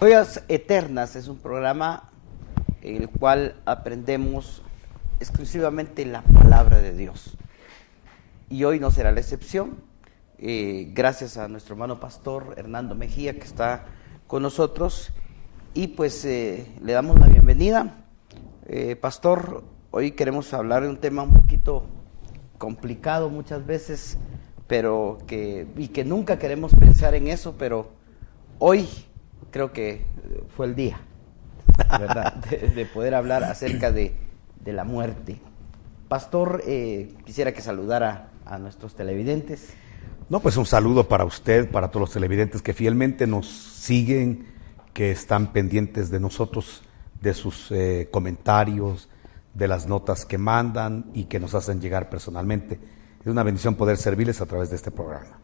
Joyas Eternas es un programa en el cual aprendemos exclusivamente la palabra de Dios. Y hoy no será la excepción. Gracias a nuestro hermano pastor Hernando Mejía, que está con nosotros. Y pues le damos la bienvenida. Pastor, hoy queremos hablar de un tema un poquito complicado muchas veces, pero que nunca queremos pensar en eso, pero hoy creo que fue el día, ¿verdad? de poder hablar acerca de la muerte. Pastor, quisiera que saludara a nuestros televidentes. No, pues un saludo para usted, para todos los televidentes que fielmente nos siguen, que están pendientes de nosotros, de sus comentarios, de las notas que mandan y que nos hacen llegar personalmente. Es una bendición poder servirles a través de este programa.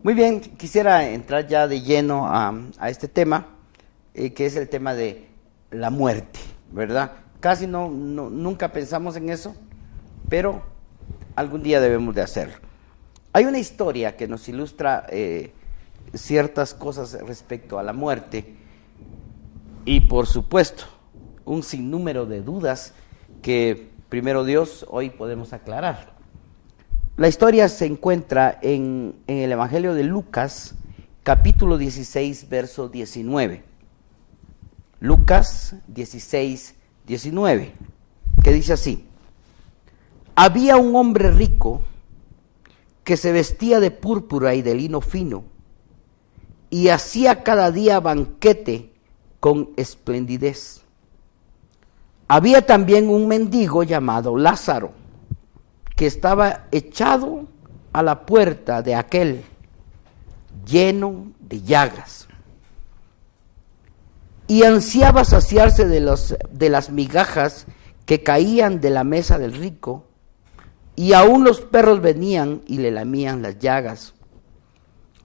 Muy bien, quisiera entrar ya de lleno a este tema, que es el tema de la muerte, ¿verdad? Casi nunca pensamos en eso, pero algún día debemos de hacerlo. Hay una historia que nos ilustra ciertas cosas respecto a la muerte y, por supuesto, un sinnúmero de dudas que, primero Dios, hoy podemos aclarar. La historia se encuentra en el Evangelio de Lucas, capítulo 16, verso 19. Lucas 16, 19, que dice así: había un hombre rico que se vestía de púrpura y de lino fino y hacía cada día banquete con esplendidez. Había también un mendigo llamado Lázaro, que estaba echado a la puerta de aquel, lleno de llagas, y ansiaba saciarse de las migajas que caían de la mesa del rico, y aún los perros venían y le lamían las llagas.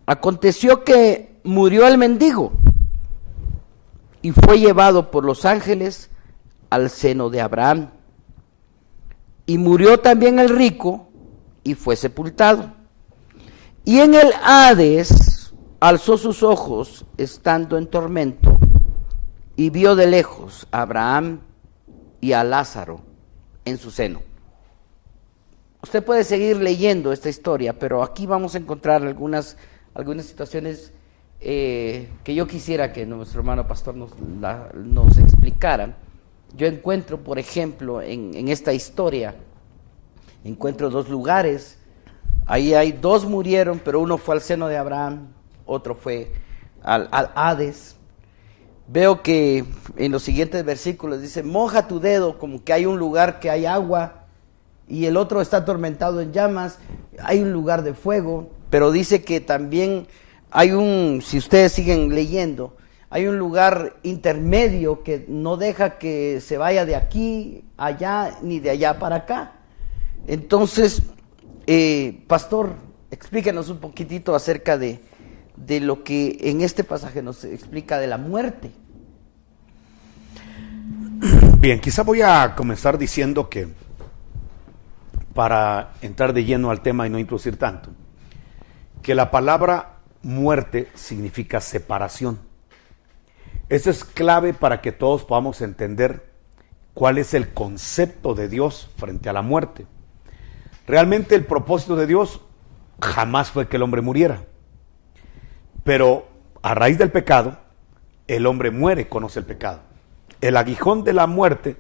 Aconteció que murió el mendigo y fue llevado por los ángeles al seno de Abraham. Y murió también el rico y fue sepultado. Y en el Hades alzó sus ojos estando en tormento y vio de lejos a Abraham y a Lázaro en su seno. Usted puede seguir leyendo esta historia, pero aquí vamos a encontrar algunas situaciones que yo quisiera que nuestro hermano pastor nos explicara. Yo encuentro, por ejemplo, en esta historia, encuentro dos lugares. Ahí hay dos murieron, pero uno fue al seno de Abraham, otro fue al Hades. Veo que en los siguientes versículos dice: moja tu dedo, como que hay un lugar que hay agua, y el otro está atormentado en llamas. Hay un lugar de fuego, pero dice que también hay si ustedes siguen leyendo, hay un lugar intermedio que no deja que se vaya de aquí, allá, ni de allá para acá. Entonces, pastor, explíquenos un poquitito acerca de lo que en este pasaje nos explica de la muerte. Bien, quizá voy a comenzar diciendo que, para entrar de lleno al tema y no introducir tanto, que la palabra muerte significa separación. Eso es clave para que todos podamos entender cuál es el concepto de Dios frente a la muerte. Realmente el propósito de Dios jamás fue que el hombre muriera, pero a raíz del pecado, el hombre muere, conoce el pecado. El aguijón de la muerte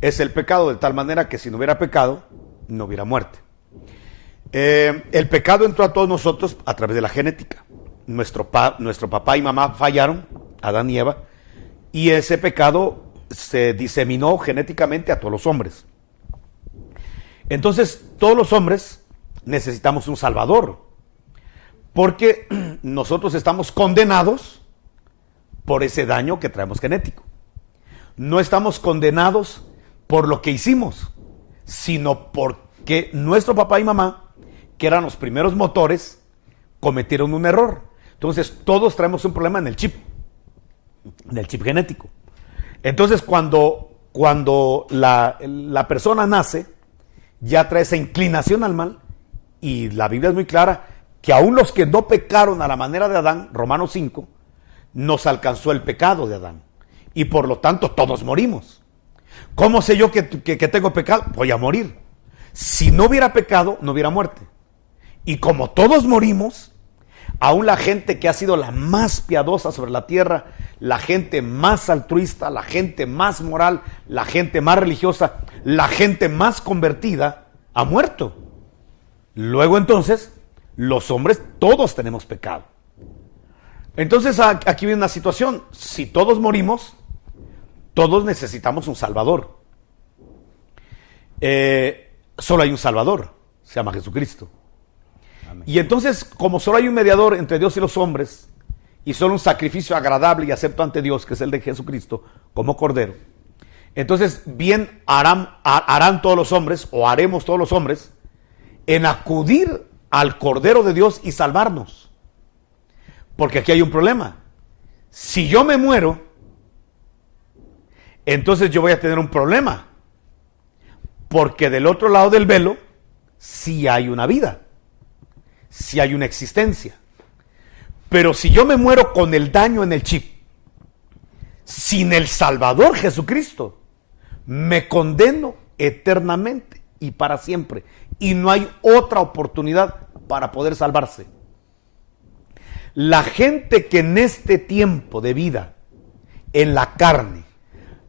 es el pecado, de tal manera que si no hubiera pecado, no hubiera muerte. El pecado entró a todos nosotros a través de la genética. Nuestro papá y mamá fallaron, Adán y Eva, y ese pecado se diseminó genéticamente a todos los hombres. Entonces, todos los hombres necesitamos un salvador, porque nosotros estamos condenados por ese daño que traemos genético. No estamos condenados por lo que hicimos, sino porque nuestro papá y mamá, que eran los primeros motores, cometieron un error. Entonces, todos traemos un problema en el chip genético. Entonces, cuando la persona nace, ya trae esa inclinación al mal, y la Biblia es muy clara que aún los que no pecaron a la manera de Adán, Romanos 5, nos alcanzó el pecado de Adán. Y por lo tanto todos morimos. ¿Cómo sé yo que tengo pecado? Voy a morir. Si no hubiera pecado, no hubiera muerte. Y como todos morimos, aún la gente que ha sido la más piadosa sobre la tierra, la gente más altruista, la gente más moral, la gente más religiosa, la gente más convertida, ha muerto. Luego entonces, los hombres todos tenemos pecado. Entonces aquí viene una situación. Si todos morimos, todos necesitamos un Salvador. Solo hay un Salvador, se llama Jesucristo. Amén. Y entonces, como solo hay un mediador entre Dios y los hombres, y solo un sacrificio agradable y acepto ante Dios, que es el de Jesucristo, como Cordero, entonces bien harán todos los hombres, o haremos todos los hombres, en acudir al Cordero de Dios y salvarnos. Porque aquí hay un problema. Si yo me muero, entonces yo voy a tener un problema. Porque del otro lado del velo, sí hay una vida, sí hay una existencia. Pero si yo me muero con el daño en el chip, sin el Salvador Jesucristo, me condeno eternamente y para siempre. Y no hay otra oportunidad para poder salvarse. La gente que en este tiempo de vida, en la carne,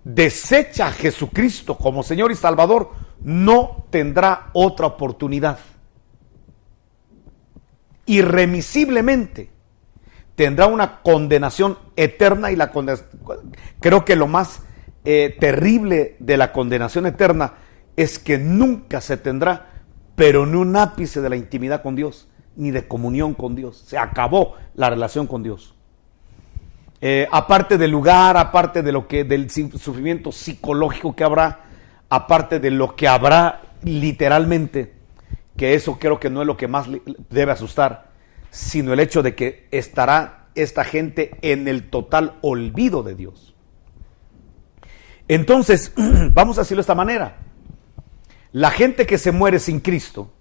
desecha a Jesucristo como Señor y Salvador, no tendrá otra oportunidad. Irremisiblemente tendrá una condenación eterna, y creo que lo más terrible de la condenación eterna es que nunca se tendrá, pero ni un ápice de la intimidad con Dios, ni de comunión con Dios. Se acabó la relación con Dios. Aparte del lugar, aparte de del sufrimiento psicológico que habrá, aparte de lo que habrá literalmente, que eso creo que no es lo que más debe asustar, sino el hecho de que estará esta gente en el total olvido de Dios. Entonces, vamos a decirlo de esta manera. La gente que se muere sin Cristo,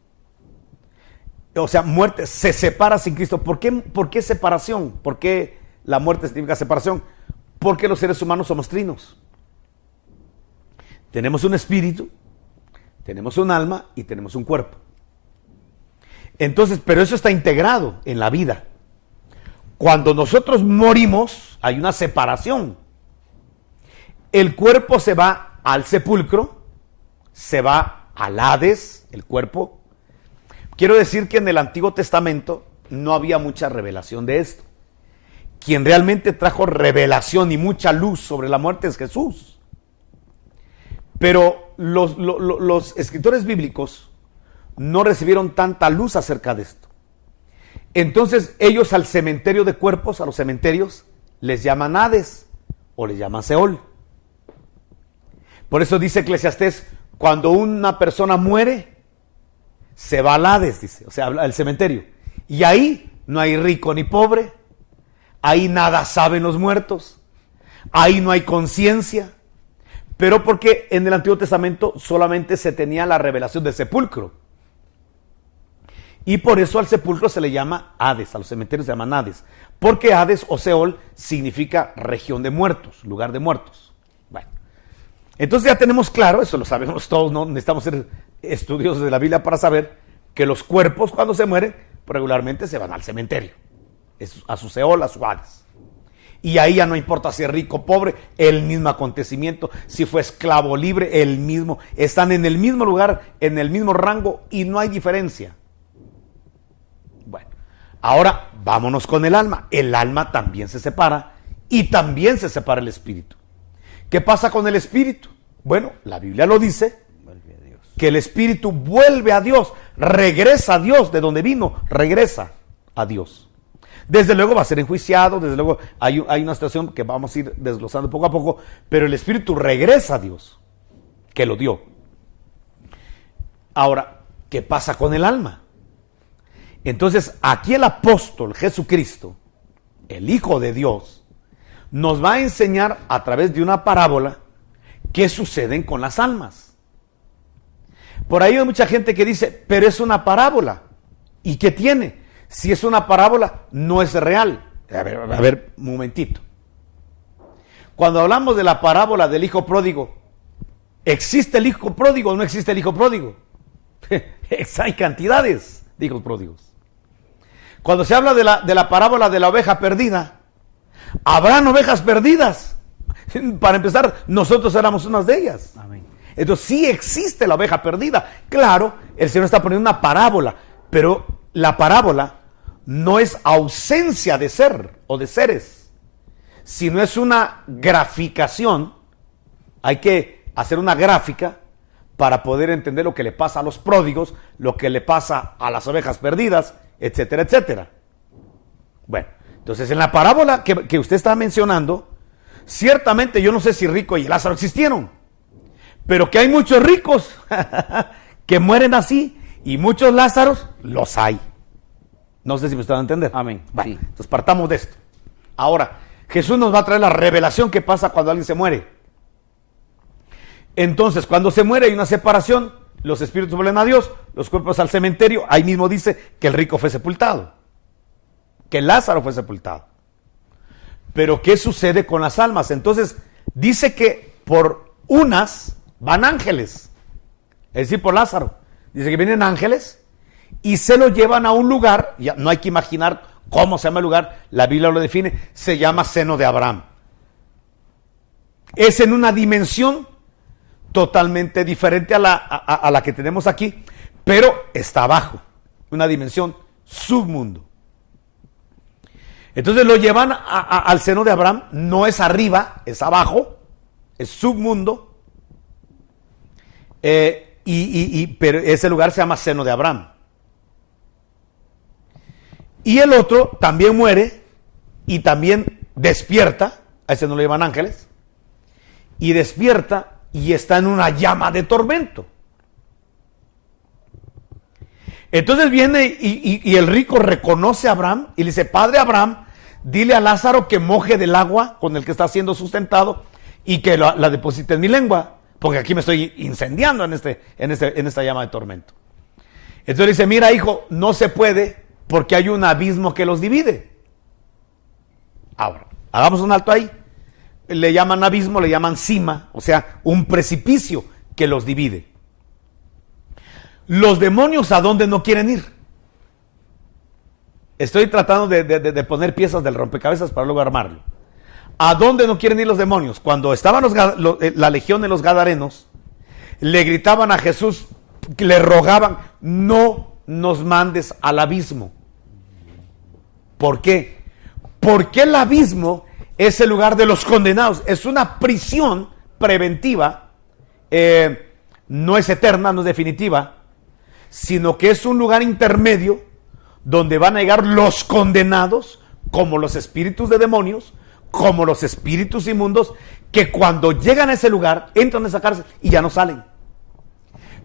o sea, muerte, se separa sin Cristo. ¿Por qué separación? ¿Por qué la muerte significa separación? Porque los seres humanos somos trinos. Tenemos un espíritu, tenemos un alma y tenemos un cuerpo. Entonces, pero eso está integrado en la vida. Cuando nosotros morimos, hay una separación. El cuerpo se va al sepulcro, se va al Hades, el cuerpo. Quiero decir que en el Antiguo Testamento no había mucha revelación de esto. Quien realmente trajo revelación y mucha luz sobre la muerte es Jesús. Pero los escritores bíblicos no recibieron tanta luz acerca de esto. Entonces ellos al cementerio de cuerpos, a los cementerios, les llaman Hades o les llaman Seol. Por eso dice Eclesiastés, cuando una persona muere, se va al Hades, dice, o sea, al cementerio. Y ahí no hay rico ni pobre, ahí nada saben los muertos, ahí no hay conciencia. Pero porque en el Antiguo Testamento solamente se tenía la revelación del sepulcro. Y por eso al sepulcro se le llama Hades, a los cementerios se llaman Hades. Porque Hades o Seol significa región de muertos, lugar de muertos. Bueno, entonces ya tenemos claro, eso lo sabemos todos, no necesitamos ser estudiosos de la Biblia para saber que los cuerpos cuando se mueren regularmente se van al cementerio, a su Seol, a su Hades. Y ahí ya no importa si es rico o pobre, el mismo acontecimiento, si fue esclavo o libre, el mismo, están en el mismo lugar, en el mismo rango y no hay diferencia. Bueno, ahora vámonos con el alma. El alma también se separa y también se separa el espíritu. ¿Qué pasa con el espíritu? Bueno, la Biblia lo dice, que el espíritu vuelve a Dios, regresa a Dios, de donde vino, regresa a Dios. Desde luego va a ser enjuiciado, desde luego hay una situación que vamos a ir desglosando poco a poco, pero el espíritu regresa a Dios, que lo dio. Ahora, ¿qué pasa con el alma? Entonces, aquí el apóstol Jesucristo, el Hijo de Dios, nos va a enseñar a través de una parábola qué suceden con las almas. Por ahí hay mucha gente que dice, pero es una parábola. ¿Y qué tiene? Si es una parábola, no es real. A ver, un momentito. Cuando hablamos de la parábola del hijo pródigo, ¿existe el hijo pródigo o no existe el hijo pródigo? Hay cantidades de hijos pródigos. Cuando se habla de la parábola de la oveja perdida, ¿habrán ovejas perdidas? Para empezar, nosotros éramos unas de ellas. Amén. Entonces sí existe la oveja perdida. Claro, el Señor está poniendo una parábola, pero la parábola no es ausencia de ser o de seres, sino es una graficación. Hay que hacer una gráfica para poder entender lo que le pasa a los pródigos, lo que le pasa a las ovejas perdidas, etcétera, etcétera. Bueno, entonces en la parábola que usted está mencionando, ciertamente yo no sé si Rico y Lázaro existieron, pero que hay muchos ricos que mueren así y muchos Lázaros los hay. No sé si me están a entender. Amén. Bueno, Sí. entonces partamos de esto. Ahora, Jesús nos va a traer la revelación que pasa cuando alguien se muere. Entonces, cuando se muere hay una separación, los espíritus vuelven a Dios, los cuerpos al cementerio. Ahí mismo dice que el rico fue sepultado, que Lázaro fue sepultado. Pero ¿qué sucede con las almas? Entonces, dice que por unas van ángeles, es decir, por Lázaro. Dice que vienen ángeles y se lo llevan a un lugar, ya no hay que imaginar cómo se llama el lugar, la Biblia lo define, se llama seno de Abraham. Es en una dimensión totalmente diferente a la que tenemos aquí, pero está abajo, una dimensión submundo. Entonces lo llevan al seno de Abraham, no es arriba, es abajo, es submundo, pero ese lugar se llama seno de Abraham. Y el otro también muere y también despierta, a ese no lo llaman ángeles, y despierta y está en una llama de tormento. Entonces viene y el rico reconoce a Abraham y le dice: Padre Abraham, dile a Lázaro que moje del agua con el que está siendo sustentado y que la deposite en mi lengua, porque aquí me estoy incendiando en esta llama de tormento. Entonces dice: mira, hijo, no se puede porque hay un abismo que los divide. Ahora, hagamos un alto ahí. Le llaman abismo, le llaman cima, o sea, un precipicio que los divide. Los demonios, ¿a dónde no quieren ir? Estoy tratando de poner piezas del rompecabezas para luego armarlo. ¿A dónde no quieren ir los demonios? Cuando estaban la legión de los gadarenos, le gritaban a Jesús, le rogaban: no nos mandes al abismo. ¿Por qué? Porque el abismo es el lugar de los condenados, es una prisión preventiva, no es eterna, no es definitiva, sino que es un lugar intermedio donde van a llegar los condenados, como los espíritus de demonios, como los espíritus inmundos, que cuando llegan a ese lugar, entran a esa cárcel y ya no salen.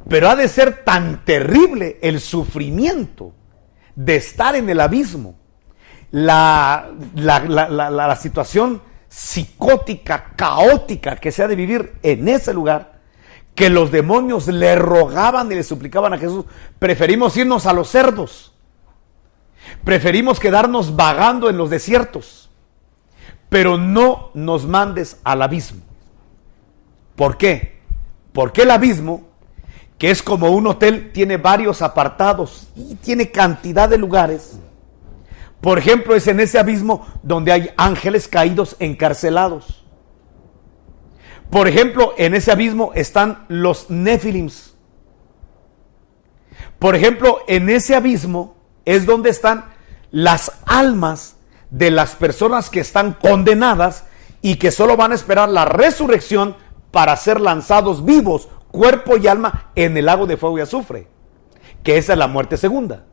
Pero ha de ser tan terrible el sufrimiento de estar en el abismo, la situación psicótica, caótica que se ha de vivir en ese lugar, que los demonios le rogaban y le suplicaban a Jesús: preferimos irnos a los cerdos, preferimos quedarnos vagando en los desiertos, pero no nos mandes al abismo. ¿Por qué? Porque el abismo, que es como un hotel, tiene varios apartados y tiene cantidad de lugares. Por ejemplo, es en ese abismo donde hay ángeles caídos encarcelados. Por ejemplo, en ese abismo están los Nefilims. Por ejemplo, en ese abismo es donde están las almas de las personas que están condenadas y que solo van a esperar la resurrección para ser lanzados vivos, cuerpo y alma, en el lago de fuego y azufre, que esa es la muerte segunda.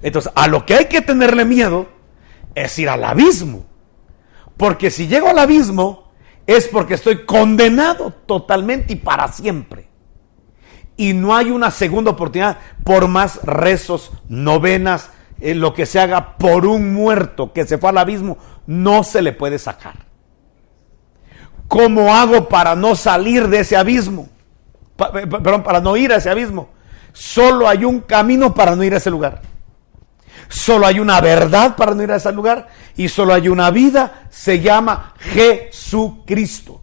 Entonces, a lo que hay que tenerle miedo es ir al abismo, porque si llego al abismo es porque estoy condenado totalmente y para siempre, y no hay una segunda oportunidad. Por más rezos, novenas, lo que se haga por un muerto que se fue al abismo, no se le puede sacar. ¿Cómo hago para no salir de ese abismo? Perdón, para no ir a ese abismo. Solo hay un camino para no ir a ese lugar. Solo hay una verdad para no ir a ese lugar y solo hay una vida, se llama Jesucristo.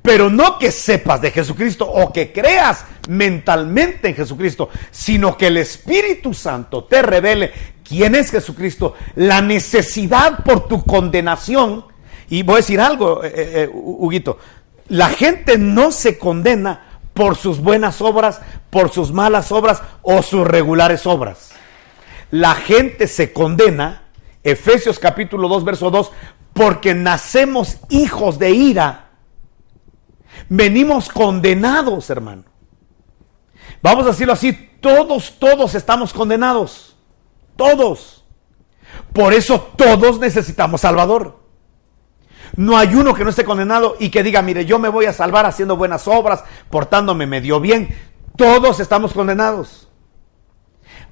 Pero no que sepas de Jesucristo o que creas mentalmente en Jesucristo, sino que el Espíritu Santo te revele quién es Jesucristo, la necesidad por tu condenación. Y voy a decir algo, Huguito, la gente no se condena por sus buenas obras, por sus malas obras o sus regulares obras. La gente se condena, Efesios capítulo 2, verso 2, porque nacemos hijos de ira. Venimos condenados, hermano. Vamos a decirlo así, todos estamos condenados. Todos. Por eso todos necesitamos Salvador. No hay uno que no esté condenado y que diga, mire, yo me voy a salvar haciendo buenas obras, portándome medio bien. Todos estamos condenados.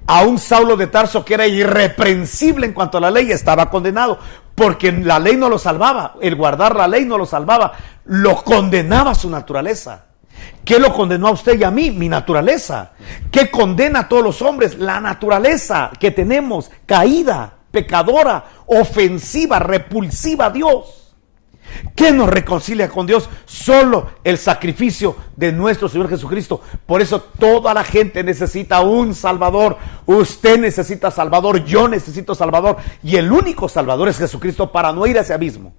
Aún Saulo de Tarso, que era irreprensible en cuanto a la ley, estaba condenado, porque la ley no lo salvaba, el guardar la ley no lo salvaba, lo condenaba su naturaleza. ¿Qué lo condenó a usted y a mí? Mi naturaleza. ¿Qué condena a todos los hombres? La naturaleza que tenemos, caída, pecadora, ofensiva, repulsiva a Dios. ¿Qué nos reconcilia con Dios? Solo el sacrificio de nuestro Señor Jesucristo. Por eso toda la gente necesita un Salvador. Usted necesita Salvador, yo necesito Salvador. Y el único Salvador es Jesucristo para no ir a ese abismo.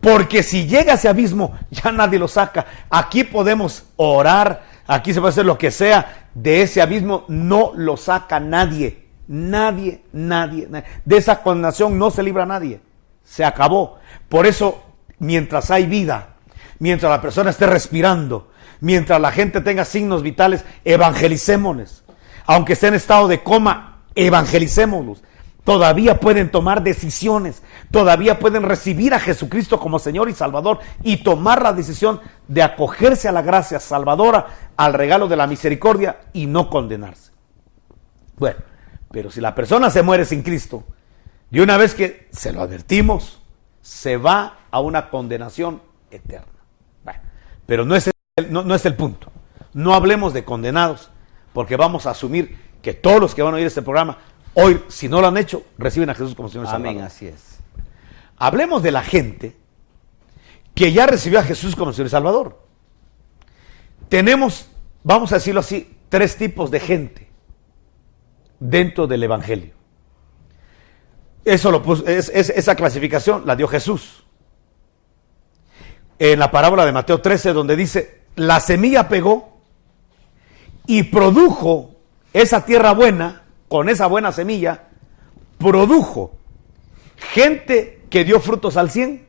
Porque si llega a ese abismo, ya nadie lo saca. Aquí podemos orar, aquí se puede hacer lo que sea. De ese abismo no lo saca nadie. Nadie. De esa condenación no se libra nadie. Se acabó. Por eso, mientras hay vida, mientras la persona esté respirando, mientras la gente tenga signos vitales, evangelicémosles. Aunque esté en estado de coma, evangelicémoslos. Todavía pueden tomar decisiones, todavía pueden recibir a Jesucristo como Señor y Salvador y tomar la decisión de acogerse a la gracia salvadora, al regalo de la misericordia y no condenarse. Bueno, pero si la persona se muere sin Cristo, de una vez que se lo advertimos, se va a una condenación eterna. Bueno, pero no es el punto. No hablemos de condenados, porque vamos a asumir que todos los que van a oír este programa, hoy, si no lo han hecho, reciben a Jesús como Señor y Salvador. Amén, así es. Hablemos de la gente que ya recibió a Jesús como Señor y Salvador. Tenemos, vamos a decirlo así, 3 tipos de gente dentro del Evangelio. Esa clasificación la dio Jesús. En la parábola de Mateo 13, donde dice, la semilla pegó y produjo esa tierra buena, con esa buena semilla, produjo gente que dio frutos al 100,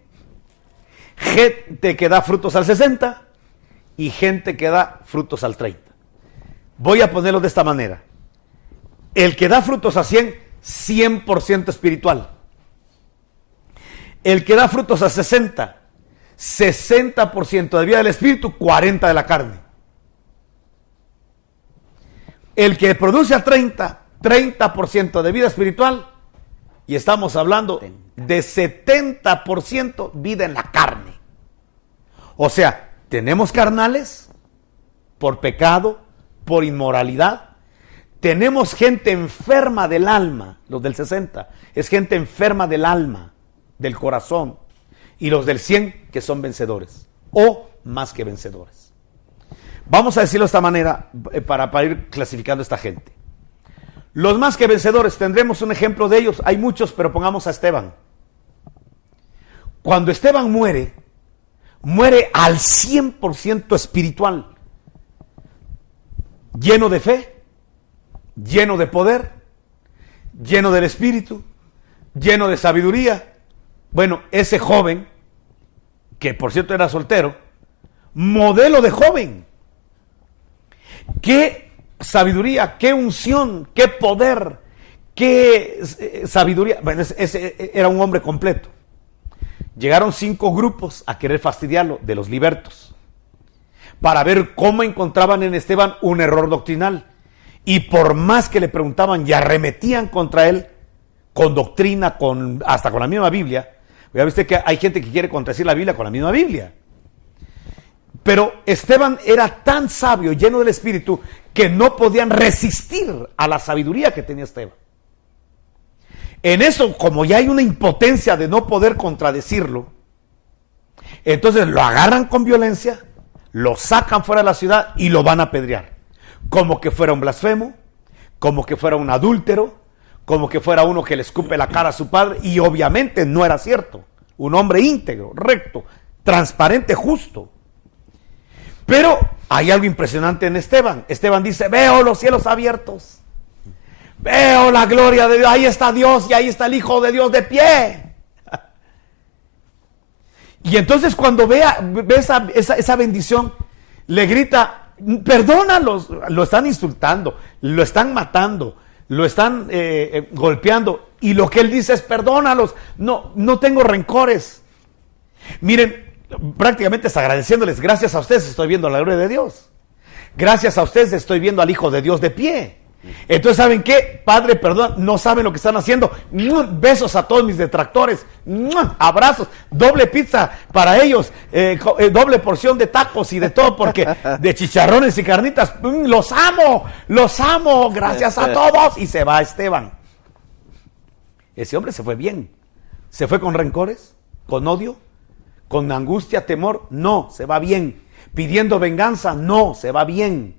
gente que da frutos al 60 y gente que da frutos al 30. Voy a ponerlo de esta manera. El que da frutos a 100% espiritual. El que da frutos a 60% de vida del espíritu, 40% de la carne. El que produce a 30% de vida espiritual, y estamos hablando de 70% vida en la carne. O sea, tenemos carnales por pecado, por inmoralidad. Tenemos gente enferma del alma, los del 60, es gente enferma del alma, del corazón, y los del 100 que son vencedores, o más que vencedores. Vamos a decirlo de esta manera para ir clasificando a esta gente. Los más que vencedores, tendremos un ejemplo de ellos, hay muchos, pero pongamos a Esteban. Cuando Esteban muere al 100% espiritual, lleno de fe, lleno de poder, lleno del Espíritu, lleno de sabiduría. Bueno, ese joven, que por cierto era soltero, modelo de joven. Qué sabiduría, qué unción, qué poder, qué sabiduría. Bueno, ese era un hombre completo. Llegaron 5 grupos a querer fastidiarlo, de los libertos, para ver cómo encontraban en Esteban un error doctrinal. Y por más que le preguntaban y arremetían contra él, con doctrina, hasta con la misma Biblia. Ya viste que hay gente que quiere contradecir la Biblia con la misma Biblia. Pero Esteban era tan sabio, lleno del Espíritu, que no podían resistir a la sabiduría que tenía Esteban. En eso, como ya hay una impotencia de no poder contradecirlo, entonces lo agarran con violencia, lo sacan fuera de la ciudad y lo van a apedrear. Como que fuera un blasfemo, como que fuera un adúltero, como que fuera uno que le escupe la cara a su padre, y obviamente no era cierto. Un hombre íntegro, recto, transparente, justo. Pero hay algo impresionante en Esteban. Esteban dice, veo los cielos abiertos, veo la gloria de Dios, ahí está Dios y ahí está el Hijo de Dios de pie. Y entonces cuando ve esa bendición, le grita, perdónalos. Lo están insultando, lo están matando, lo están golpeando, y lo que él dice es, perdónalos, no tengo rencores. Miren, prácticamente es agradeciéndoles, gracias a ustedes estoy viendo la gloria de Dios, gracias a ustedes estoy viendo al Hijo de Dios de pie. Entonces, ¿saben qué? Padre, perdón, no saben lo que están haciendo. Besos a todos mis detractores, abrazos, doble pizza para ellos, doble porción de tacos y de todo, porque de chicharrones y carnitas, los amo, gracias a todos. Y se va Esteban. Ese hombre se fue bien. ¿Se fue con rencores? ¿Con odio? ¿Con angustia, temor? No, se va bien. ¿Pidiendo venganza? No, se va bien.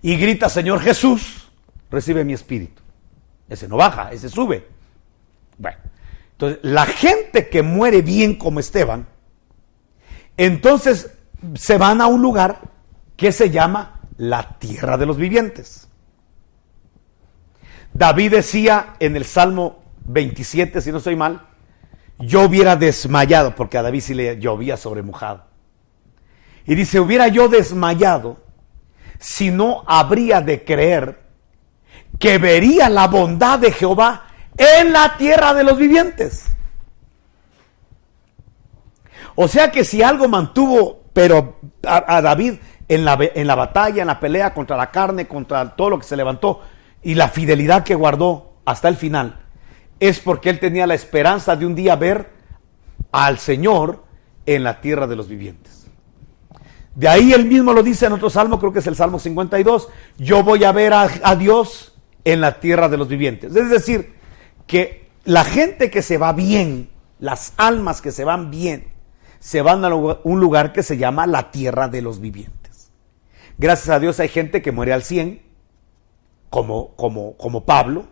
Y grita, Señor Jesús, recibe mi espíritu. Ese no baja, ese sube. Bueno, entonces la gente que muere bien como Esteban, entonces se van a un lugar que se llama la tierra de los vivientes. David decía en el Salmo 27, si no estoy mal, yo hubiera desmayado, porque a David sí le llovía sobre mojado. Y dice, hubiera yo desmayado si no habría de creer que vería la bondad de Jehová en la tierra de los vivientes. O sea que si algo mantuvo pero a David en la batalla, en la pelea contra la carne, contra todo lo que se levantó, y la fidelidad que guardó hasta el final, es porque él tenía la esperanza de un día ver al Señor en la tierra de los vivientes. De ahí él mismo lo dice en otro salmo, creo que es el Salmo 52, yo voy a ver a Dios en la tierra de los vivientes. Es decir, que la gente que se va bien, las almas que se van bien, se van a un lugar que se llama la tierra de los vivientes. Gracias a Dios hay gente que muere al 100, como Pablo,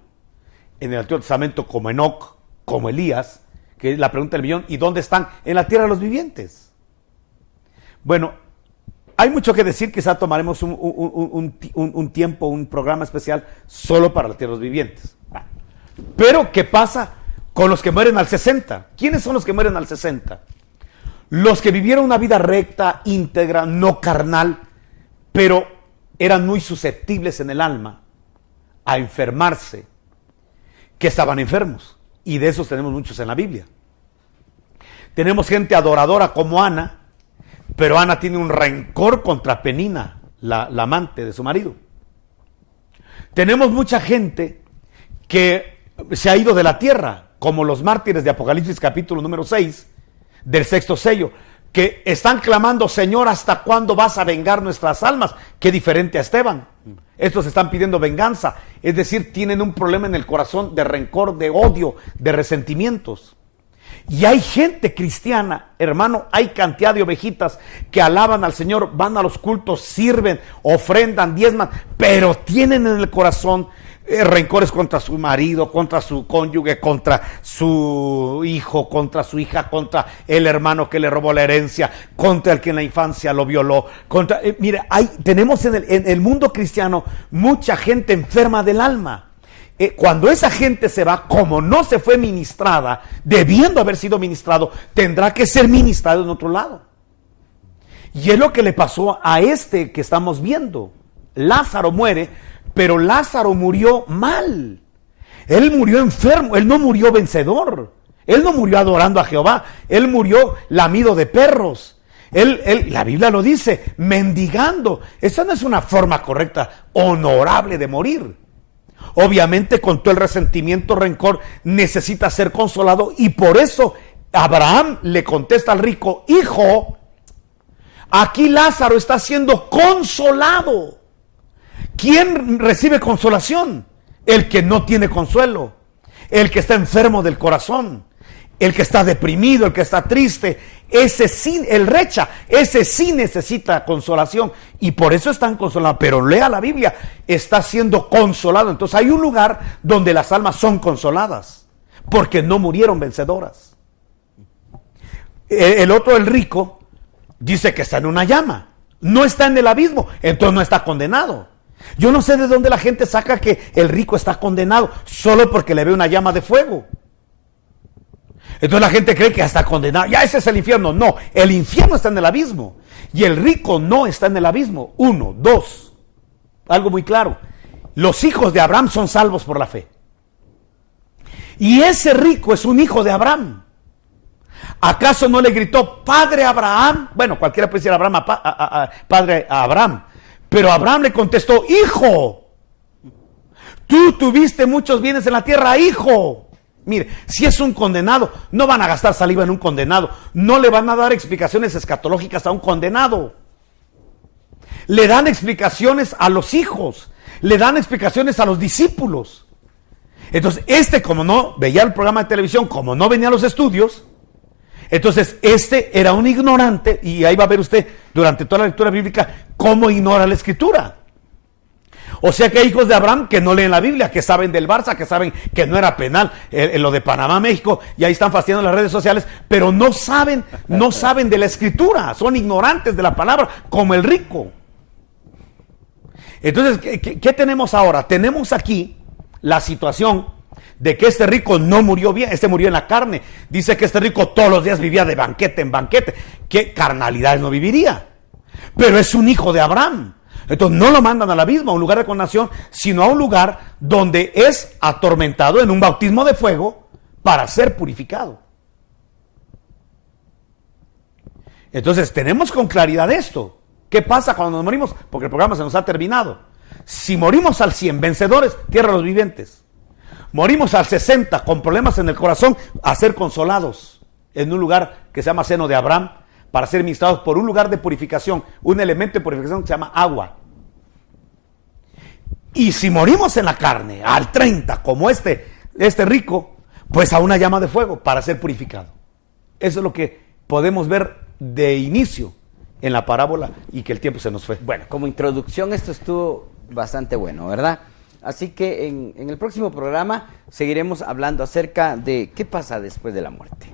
en el Antiguo Testamento como Enoc, como Elías, que es la pregunta del millón, ¿y dónde están? En la tierra de los vivientes. Bueno, hay mucho que decir, quizá tomaremos un tiempo, un programa especial solo para la tierra de los vivientes. Pero, ¿qué pasa con los que mueren al 60? ¿Quiénes son los que mueren al 60? Los que vivieron una vida recta, íntegra, no carnal, pero eran muy susceptibles en el alma a enfermarse, que estaban enfermos. Y de esos tenemos muchos en la Biblia. Tenemos gente adoradora como Ana, pero Ana tiene un rencor contra Penina, la amante de su marido. Tenemos mucha gente que se ha ido de la tierra, como los mártires de Apocalipsis capítulo número 6, del 6º sello, que están clamando, Señor, ¿hasta cuándo vas a vengar nuestras almas? Qué diferente a Esteban. Estos están pidiendo venganza, es decir, tienen un problema en el corazón de rencor, de odio, de resentimientos. Y hay gente cristiana, hermano, hay cantidad de ovejitas que alaban al Señor, van a los cultos, sirven, ofrendan, diezman, pero tienen en el corazón rencores contra su marido, contra su cónyuge, contra su hijo, contra su hija, contra el hermano que le robó la herencia, contra el que en la infancia lo violó. Mire, tenemos en el mundo cristiano mucha gente enferma del alma. Cuando esa gente se va, como no se fue ministrada, debiendo haber sido ministrado, tendrá que ser ministrado en otro lado. Y es lo que le pasó a este que estamos viendo. Lázaro muere, pero Lázaro murió mal. Él murió enfermo, él no murió vencedor. Él no murió adorando a Jehová, él murió lamido de perros. La Biblia lo dice, mendigando. Esa no es una forma correcta, honorable de morir. Obviamente con todo el resentimiento, rencor, necesita ser consolado, y por eso Abraham le contesta al rico, hijo, aquí Lázaro está siendo consolado. ¿Quién recibe consolación? El que no tiene consuelo, el que está enfermo del corazón, el que está deprimido, el que está triste, ese sí, el recha, ese sí necesita consolación y por eso están consolados. Pero lea la Biblia, está siendo consolado. Entonces hay un lugar donde las almas son consoladas, porque no murieron vencedoras. El otro, el rico, dice que está en una llama, no está en el abismo, entonces no está condenado. Yo no sé de dónde la gente saca que el rico está condenado, solo porque le ve una llama de fuego. Entonces la gente cree que está condenado, ya ese es el infierno. No, el infierno está en el abismo y el rico no está en el abismo. 1, 2, algo muy claro, los hijos de Abraham son salvos por la fe. Y ese rico es un hijo de Abraham. ¿Acaso no le gritó, Padre Abraham? Bueno, cualquiera puede decir Abraham, Padre Abraham. Pero Abraham le contestó, hijo, tú tuviste muchos bienes en la tierra, hijo. Mire, si es un condenado, no van a gastar saliva en un condenado. No le van a dar explicaciones escatológicas a un condenado. Le dan explicaciones a los hijos. Le dan explicaciones a los discípulos. Entonces, como no veía el programa de televisión, como no venía a los estudios, entonces era un ignorante, y ahí va a ver usted durante toda la lectura bíblica cómo ignora la escritura. O sea que hay hijos de Abraham que no leen la Biblia, que saben del Barça, que saben que no era penal lo de Panamá, México, y ahí están fastidiando las redes sociales, pero no saben de la escritura, son ignorantes de la palabra, como el rico. Entonces, ¿qué tenemos ahora? Tenemos aquí la situación de que este rico no murió bien, murió en la carne. Dice que este rico todos los días vivía de banquete en banquete. ¿Qué carnalidades no viviría? Pero es un hijo de Abraham. Entonces no lo mandan al abismo, a un lugar de condenación, sino a un lugar donde es atormentado en un bautismo de fuego para ser purificado. Entonces tenemos con claridad esto. ¿Qué pasa cuando nos morimos? Porque el programa se nos ha terminado. Si morimos al 100, vencedores, tierra a los vivientes. Morimos al 60 con problemas en el corazón, a ser consolados en un lugar que se llama seno de Abraham, para ser ministrados por un lugar de purificación, un elemento de purificación que se llama agua. Y si morimos en la carne al 30 como este rico, pues a una llama de fuego para ser purificado. Eso es lo que podemos ver de inicio en la parábola y que el tiempo se nos fue. Bueno, como introducción esto estuvo bastante bueno, ¿verdad? Así que en el próximo programa seguiremos hablando acerca de qué pasa después de la muerte.